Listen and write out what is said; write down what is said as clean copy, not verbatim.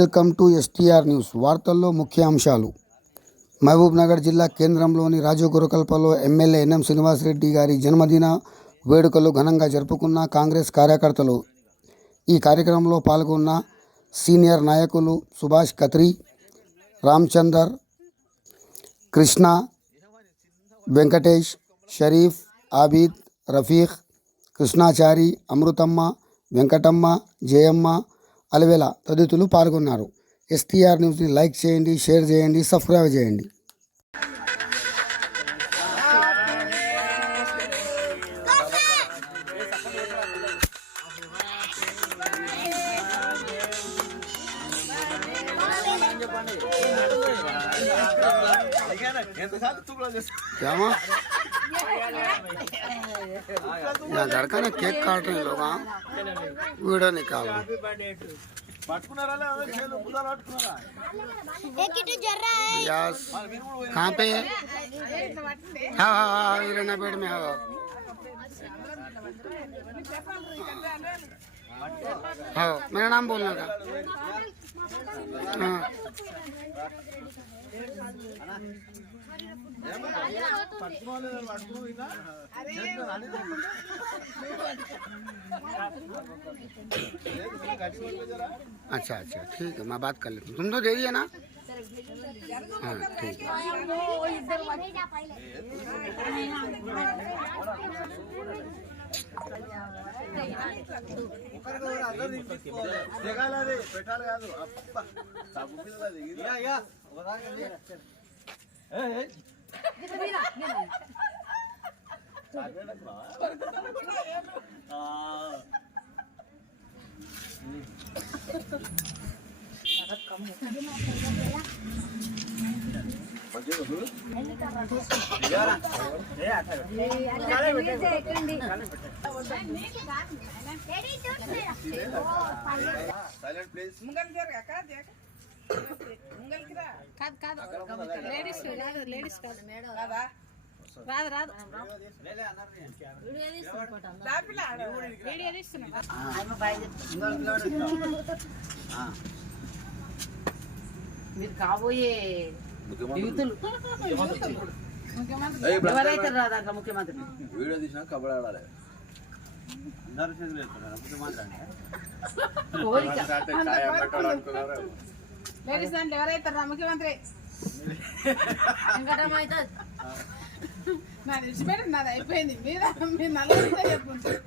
Welcome to STR news. వార్తల్లో ముఖ్య అంశాలు. మహబూబ్నగర్ జిల్లా కేంద్రంలోని రాజు గురుకల్పలో ఎమ్మెల్యే ఎన్ఎం శ్రీనివాసరెడ్డి గారి జన్మదిన వేడుకలు ఘనంగా జరుపుకున్న కాంగ్రెస్ కార్యకర్తలు. ఈ కార్యక్రమంలో పాల్గొన్న సీనియర్ నాయకులు సుభాష్ కత్రి, రామచందర్, కృష్ణ, వెంకటేష్, షరీఫ్, ఆబిద్, రఫీక్, కృష్ణాచారి, అమృతమ్మ, వెంకటమ్మ, జయమ్మ, అలవేల తదితరులు పాల్గొన్నారు. ఎస్టీఆర్ న్యూస్ని లైక్ చేయండి, షేర్ చేయండి, సబ్స్క్రైబ్ చేయండి. घर का ना केक काट रहे हैं लोग, वीडियो निकालो। यस, कहाँ पे है? हाँ हाँ हाँ, इरेना बेड में हाँ हाँ, मेरा नाम बोलना था। हाँ अच्छा अच्छा, ठीक है, मैं बात कर लेती हूँ। तुम तो दे दिए ना? हाँ ठीक है। మీరు కాబోయే యూతులు ఎవరైతే రాదా ముఖ్యమంత్రి వీడియో తీసినా కబడ్డీ ఆడాలి. లేడీస్ అంటే ఎవరైతే రా ముఖ్యమంత్రి నా తెలిసిపెట్టి నాది అయిపోయింది. మీరు నలుగురితో చెప్పుకుంటారు.